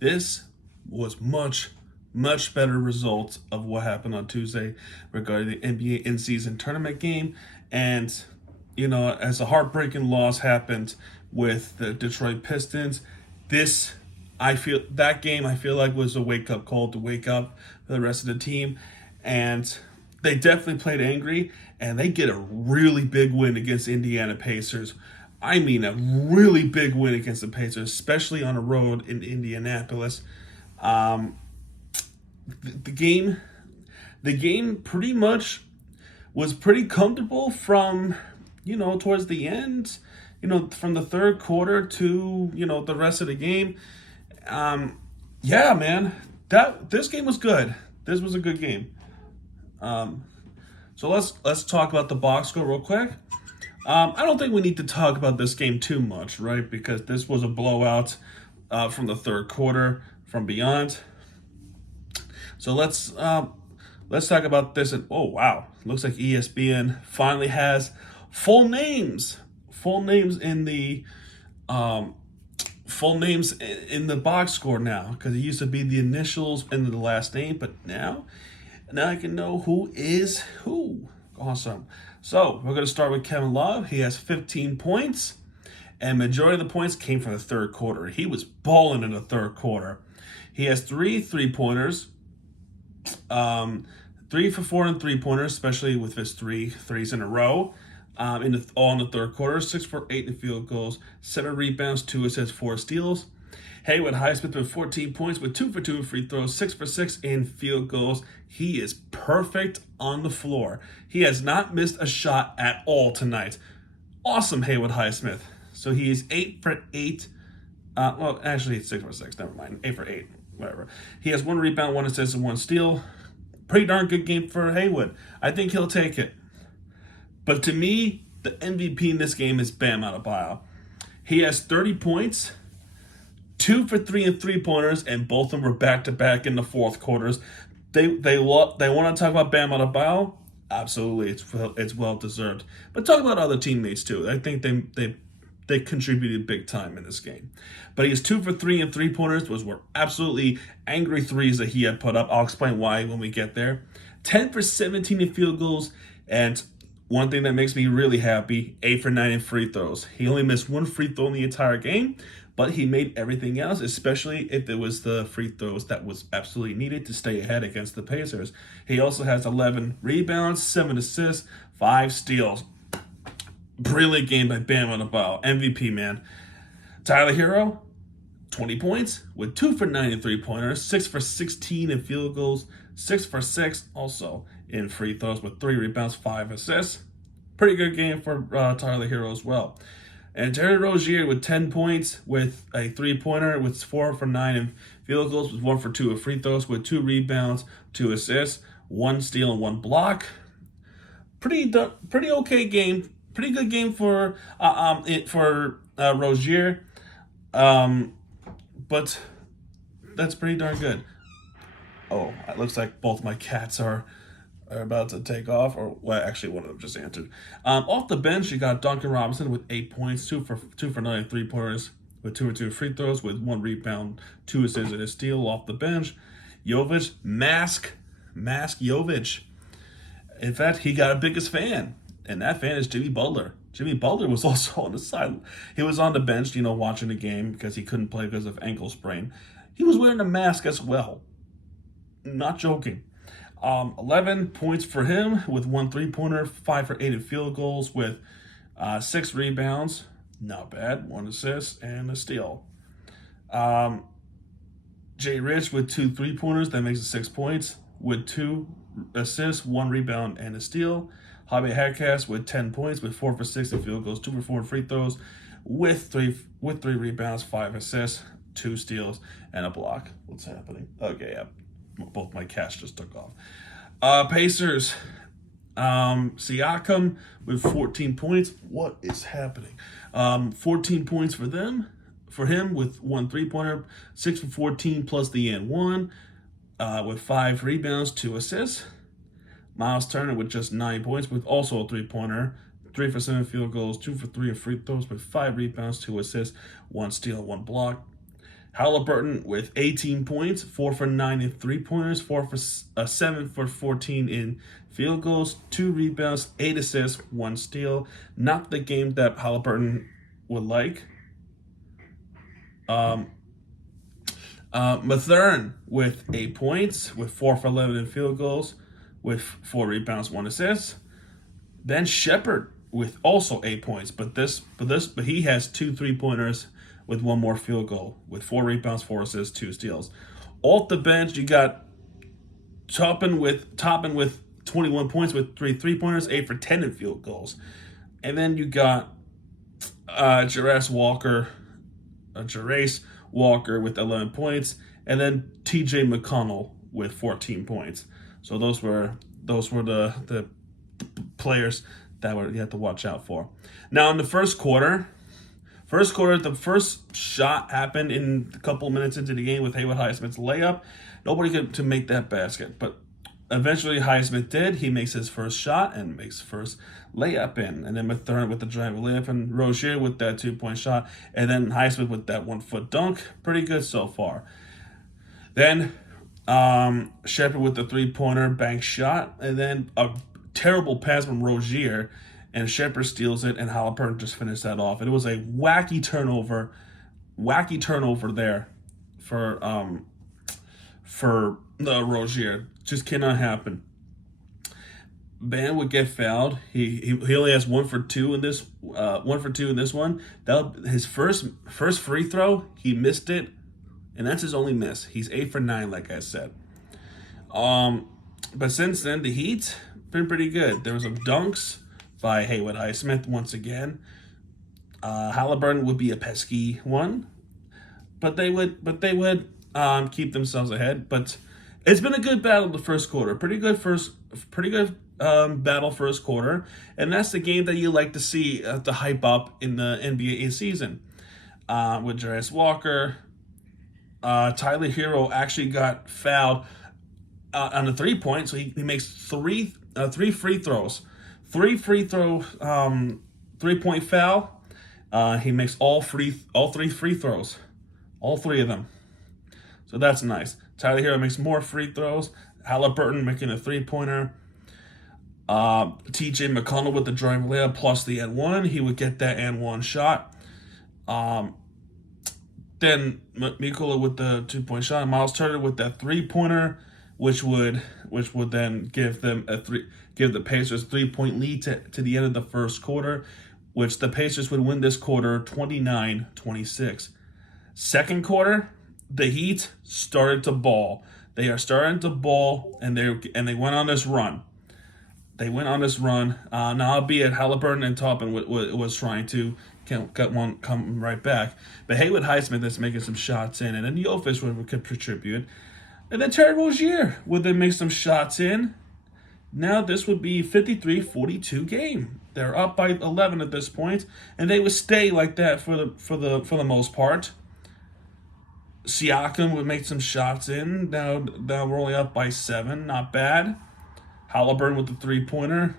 This was much better results of what happened on Tuesday regarding the NBA in-season tournament game. And, as a heartbreaking loss happened with the Detroit Pistons, I feel like was a wake-up call to wake up for the rest of the team. And they definitely played angry, and they get a really big win against Indiana Pacers. I mean, a really big win against the Pacers, especially on the road in Indianapolis. The game pretty much was pretty comfortable from, towards the end, from the third quarter to, the rest of the game. Yeah, man, this game was good. This was a good game. So let's talk about the box score real quick. I don't think we need to talk about this game too much, right? Because this was a blowout from the third quarter from beyond. So let's talk about this. And oh wow, looks like ESPN finally has full names in the box score now, because it used to be the initials and the last name, but now I can know who is who. Awesome. So we're going to start with Kevin Love. He has 15 points, and majority of the points came from the third quarter. He was balling in the third quarter. He has 3 3-pointers, 3 for 4 and 3-pointers, especially with his 3 threes in a row. All in the third quarter, 6 for 8 in field goals, 7 rebounds, 2 assists, 4 steals. Haywood Highsmith with 14 points with 2 for 2 in free throws, 6 for 6 in field goals. He is perfect on the floor. He has not missed a shot at all tonight. Awesome, Haywood Highsmith. So he is 8 for 8. Actually, it's 6 for 6. Never mind. 8 for 8. Whatever. He has 1 rebound, 1 assist, and 1 steal. Pretty darn good game for Haywood. I think he'll take it. But to me, the MVP in this game is Bam Adebayo. He has 30 points, 2 for 3 in 3-pointers, and both of them were back-to-back in the fourth quarters. They want to talk about Bam Adebayo? Absolutely, it's well-deserved. But talk about other teammates, too. I think they contributed big time in this game. But he has 2 for 3 in 3-pointers. Those were absolutely angry threes that he had put up. I'll explain why when we get there. 10 for 17 in field goals, and one thing that makes me really happy, 8 for 9 in free throws. He only missed 1 free throw in the entire game, but he made everything else, especially if it was the free throws that was absolutely needed to stay ahead against the Pacers. He also has 11 rebounds, 7 assists, 5 steals. Brilliant game by Bam Adebayo. MVP, man. Tyler Hero, 20 points with 2 for 9 in 3-pointers, 6 for 16 in field goals, 6 for 6 also in free throws with 3 rebounds, 5 assists. Pretty good game for Tyler Hero as well. And Terry Rozier with 10 points with a 3-pointer with 4 for 9 in field goals with 1 for 2 in free throws with 2 rebounds, 2 assists, 1 steal and 1 block. Pretty okay game. Pretty good game for Rozier. But that's pretty darn good. Oh, it looks like both my cats are about to take off, or well, actually one of them just answered. Off the bench, you got Duncan Robinson with 8 points, 2 for 9 3-pointers, with 2 or 2 free throws, with 1 rebound, 2 assists and a steal off the bench. Jovic, mask Jovic. In fact, he got a biggest fan, and that fan is Jimmy Butler. Jimmy Butler was also on the side. He was on the bench, watching the game because he couldn't play because of ankle sprain. He was wearing a mask as well. Not joking. 11 points for him with 1 3-pointer, 5 for 8 in field goals with 6 rebounds. Not bad. 1 assist and a steal. Jay Rich with 2 3-pointers. That makes it 6 points with 2 assists, 1 rebound, and a steal. Javi Hecas with 10 points with 4 for 6 in field goals, 2 for 4 in free throws with 3 rebounds, 5 assists, 2 steals, and a block. What's happening? Okay, yeah. Both my cats just took off. Pacers, Siakam with 14 points. What is happening? 14 points for him with 1 3-pointer, 6 for 14 plus the and 1, with 5 rebounds, 2 assists. Miles Turner with just 9 points with also a 3-pointer, 3 for 7 field goals, 2 for 3 in free throws with 5 rebounds, 2 assists, 1 steal, 1 block. Halliburton with 18 points, 4 for 9 in three-pointers, 7 for 14 in field goals, 2 rebounds, 8 assists, 1 steal. Not the game that Halliburton would like. Mathern with 8 points, with 4 for 11 in field goals, with 4 rebounds, 1 assist. Then Shepard with also 8 points, but he has 2 3-pointers with 1 more field goal, with 4 rebounds, 4 assists, 2 steals. Off the bench, you got Toppin with 21 points with 3 3-pointers, 8 for 10 in field goals. And then you got Jarace Walker with 11 points, and then TJ McConnell with 14 points. So those were the players that you have to watch out for. Now in the first quarter, the first shot happened in a couple minutes into the game with Haywood Highsmith's layup. Nobody could to make that basket, but eventually Highsmith did. He makes his first shot and makes first layup in. And then Mathern with the drive layup, and Rozier with that 2-point shot. And then Highsmith with that 1-foot dunk. Pretty good so far. Then Shepard with the 3-pointer bank shot. And then a terrible pass from Rozier. And Shepard steals it, and Halliburton just finished that off. And it was a wacky turnover there for the Rozier. Just cannot happen. Bam would get fouled. He only has 1 for 2 in this 1 for 2 in this one. His first free throw, he missed it, and that's his only miss. He's 8 for 9, like I said. But since then, the Heat been pretty good. There was some dunks by Haywood Highsmith once again. Halliburton would be a pesky one, but they would keep themselves ahead. But it's been a good battle the first quarter. Pretty good battle first quarter, and that's the game that you like to see to hype up in the NBA season. With Jarace Walker, Tyler Hero actually got fouled on the 3-point, so he makes three free throws. 3 free throw, 3-point foul. He makes all 3 free throws, all 3 of them. So that's nice. Tyler Hero makes more free throws. Halliburton making a 3-pointer. TJ McConnell with the drive layup plus the and 1. He would get that and 1 shot. Then Mikola with the 2-point shot. Miles Turner with that 3-pointer, which would then give the Pacers 3-point lead to the end of the first quarter, which the Pacers would win this quarter 29-26. Second quarter, the Heat started to ball. They are starting to ball, and they went on this run. Now, albeit Halliburton and Toppin was trying to come right back, but Haywood Highsmith is making some shots in, and then Jovic could contribute, and then Terry Rozier would then make some shots in. Now this would be 53-42 game. They're up by 11 at this point, and they would stay like that for the most part. Siakam would make some shots in. Now we're only up by 7, not bad. Halliburton with the 3-pointer,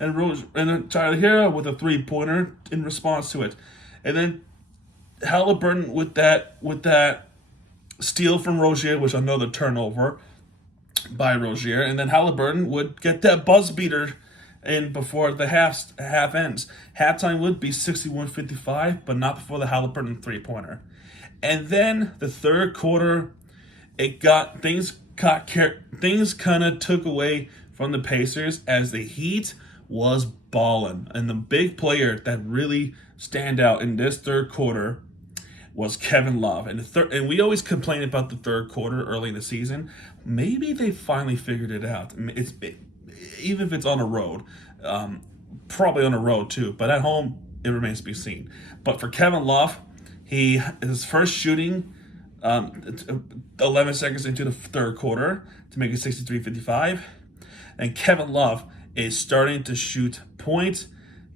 and then Tyler Hero with a 3-pointer in response to it, and then Halliburton with that steal from Rozier, which another turnover by Rozier, and then Halliburton would get that buzz beater in before the half ends. Halftime would be 61-55, but not before the Halliburton 3-pointer. And then the third quarter, things kind of took away from the Pacers as the Heat was balling, and the big player that really stand out in this third quarter was Kevin Love. And we always complain about the third quarter early in the season. Maybe they finally figured it out. Even if it's on a road, probably on a road too, but at home it remains to be seen. But for Kevin Love, his first shooting 11 seconds into the third quarter to make it 63-55. And Kevin Love is starting to shoot points.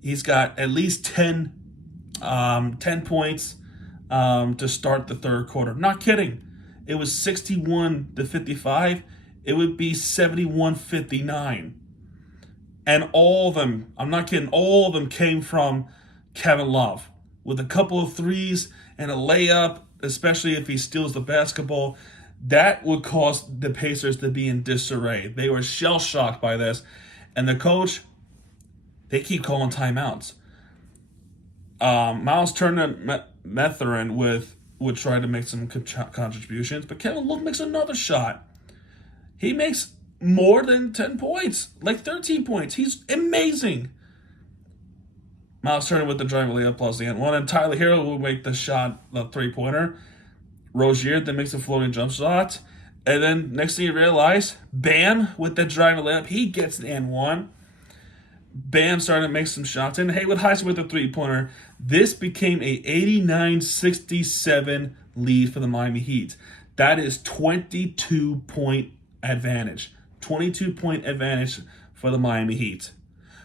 He's got at least 10 points to start the third quarter. Not kidding. It was 61-55. It would be 71-59. And all of them, I'm not kidding, all of them came from Kevin Love with a couple of threes and a layup especially if he steals the basketball, that would cause the Pacers to be in disarray. They were shell shocked by this, and the coach, they keep calling timeouts. Miles Turner Mathurin would try to make some contributions, but Kevin Love makes another shot. He makes more than 10 points, like 13 points. He's amazing. Miles Turner with the driving layup plus the end one, and Tyler Hero will make the shot, the 3-pointer. Rozier then makes a floating jump shot, and then next thing you realize, Bam with the driving layup, he gets the and one. Bam started to make some shots, and Haywood Highsmith with the 3-pointer. This became a 89-67 lead for the Miami Heat. That is 22-point advantage. 22-point advantage for the Miami Heat.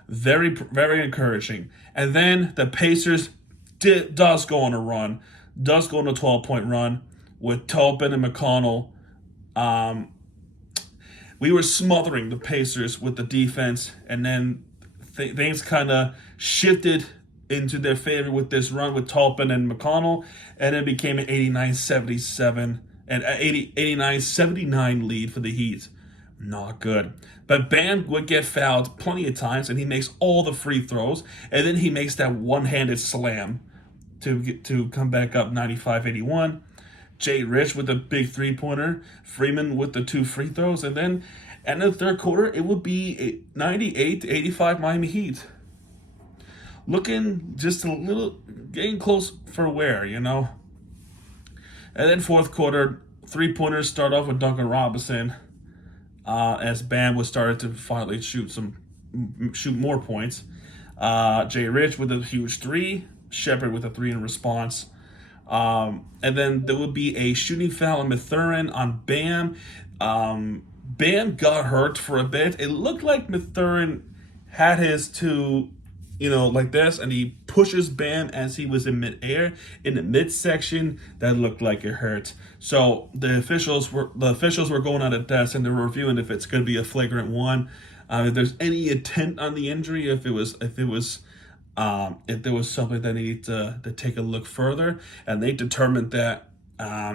Very, very encouraging. And then the Pacers does go on a run, does go on a 12-point run with Tobin and McConnell. We were smothering the Pacers with the defense, and then things kind of shifted into their favor with this run with Tolpin and McConnell, and it became an 89-77 and 89-79 lead for the Heat. Not good. But Bam would get fouled plenty of times, and he makes all the free throws, and then he makes that one-handed slam to come back up 95-81. Jay Rich with a big 3-pointer, Freeman with the 2 free throws, and then in the third quarter, it would be 98-85 Miami Heat. Looking just a little, getting close for wear, you know. And then fourth quarter, 3-pointers start off with Duncan Robinson, as Bam was started to finally shoot more points. Jay Rich with a huge 3, Shepard with a 3 in response. And then there would be a shooting foul on Mathurin on Bam. Bam got hurt for a bit. It looked like Mathurin had his two, like this, and he pushes Bam as he was in midair. In the midsection, that looked like it hurt. So the officials were going on at desk, and they were reviewing if it's going to be a flagrant one, if there's any intent on the injury, if there was something that needed to take a look further, and they determined that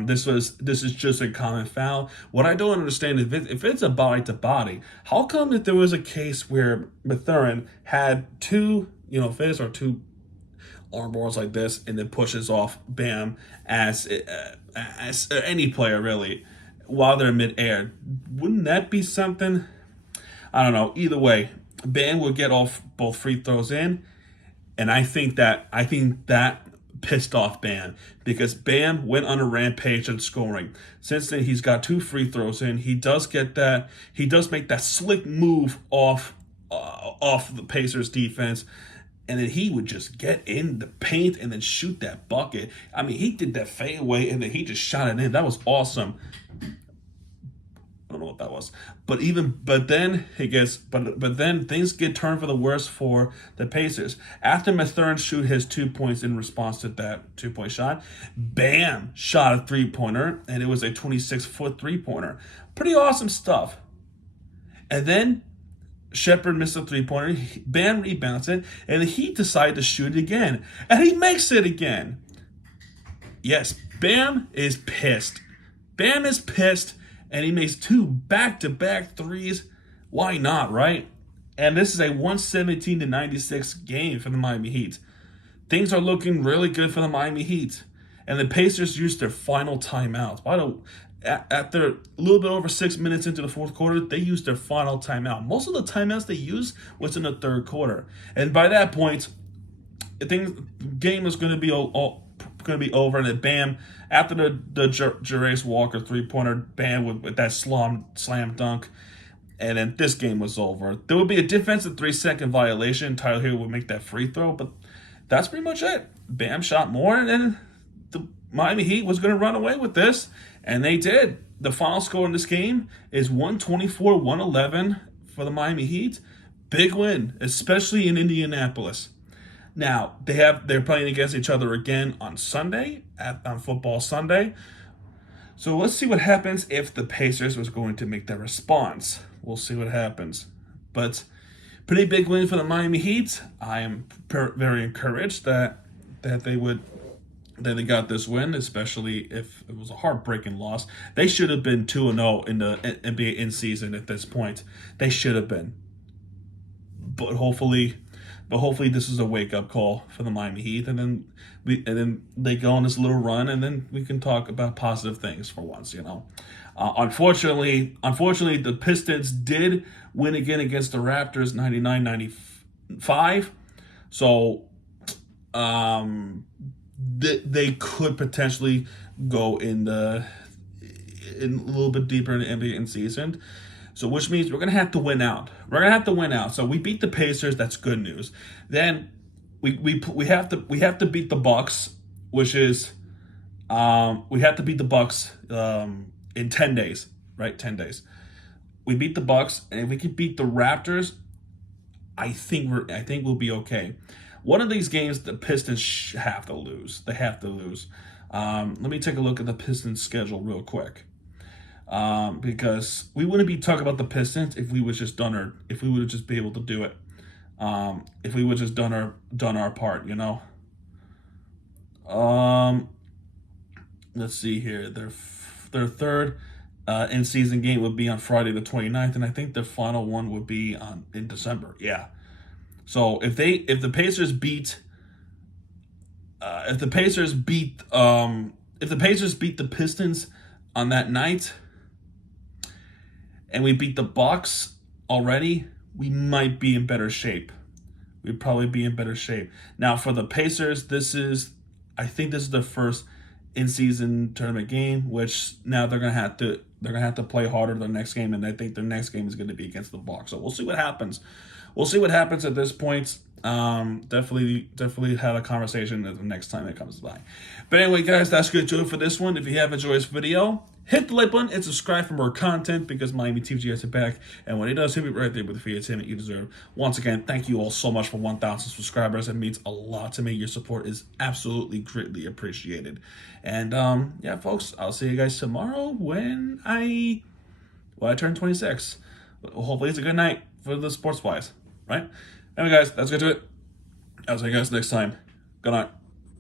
this is just a common foul. What I don't understand is if it's a body to body, how come if there was a case where Mathurin had two fists or two arm bars like this and then pushes off Bam as any player really while they're midair, wouldn't that be something? I don't know. Either way, Bam would get off both free throws in. And I think that pissed off Bam because Bam went on a rampage in scoring. Since then, he's got 2 free throws in. He does make that slick move off the Pacers defense, and then he would just get in the paint and then shoot that bucket. I mean, he did that fadeaway and then he just shot it in. That was awesome. I don't know what that was, but then things get turned for the worse for the Pacers. After Mathurin shoot his 2 points in response to that 2-point shot, Bam shot a 3-pointer, and it was a 26-foot 3-pointer. Pretty awesome stuff. And then Shepard missed a 3-pointer. Bam rebounds it, and he decided to shoot it again, and he makes it again. Yes, Bam is pissed. Bam is pissed. And he makes 2 back-to-back threes. Why not, right? And this is a 117-96 game for the Miami Heat. Things are looking really good for the Miami Heat. And the Pacers used their final timeout. After a little bit over 6 minutes into the fourth quarter, they used their final timeout. Most of the timeouts they used was in the third quarter. And by that point, the game was going to be over, and then Bam, after the Jarace Walker 3-pointer, Bam with that slam dunk, and then this game was over. There would be a defensive 3-second violation. Tyler Hero would make that free throw, but that's pretty much it. Bam shot more, and then the Miami Heat was going to run away with this, and they did. The final score in this game is 124-111 for the Miami Heat. Big win, especially in Indianapolis. Now, they're playing against each other again on Sunday, on Football Sunday. So let's see what happens if the Pacers was going to make that response. We'll see what happens. But pretty big win for the Miami Heat. I am very encouraged that they would that they got this win, especially if it was a heartbreaking loss. They should have been 2-0 in the NBA in season at this point. They should have been. But hopefully this is a wake up call for the Miami Heat, and then they go on this little run, and then we can talk about positive things for once, you know. Unfortunately, the Pistons did win again against the Raptors, 99-95. So they could potentially go in a little bit deeper in the NBA in season. So which means we're gonna have to win out. So we beat the Pacers. That's good news. Then we have to beat the Bucks, which is we have to beat the Bucks in 10 days, right? 10 days. We beat the Bucks, and if we can beat the Raptors, I think we'll be okay. One of these games, the Pistons have to lose. They have to lose. Let me take a look at the Pistons schedule real quick. Because we wouldn't be talking about the Pistons if we would just be able to do it. If we would just done our part, you know. Let's see here. Their third in season game would be on Friday the 29th, and I think the final one would be in December. Yeah. So if the Pacers beat the Pistons on that night, and we beat the Bucks already, we might be in better shape. We'd probably be in better shape. Now for the Pacers, I think this is the first in-season tournament game, which now they're gonna have to play harder the next game, and I think their next game is going to be against the Bucks. So we'll see what happens. We'll see what happens at this point. Definitely have a conversation the next time it comes by. But anyway, guys, that's going to do it for this one. If you have enjoyed this video, hit the like button and subscribe for more content, because Miami TVG has it back. And when he does, he'll be right there with the free entertainment you deserve. Once again, thank you all so much for 1,000 subscribers. It means a lot to me. Your support is absolutely greatly appreciated. And yeah, folks, I'll see you guys tomorrow when I turn 26. Hopefully it's a good night for the sports wise, right? Anyway, guys, that's good to it. I'll see you guys next time. Good night.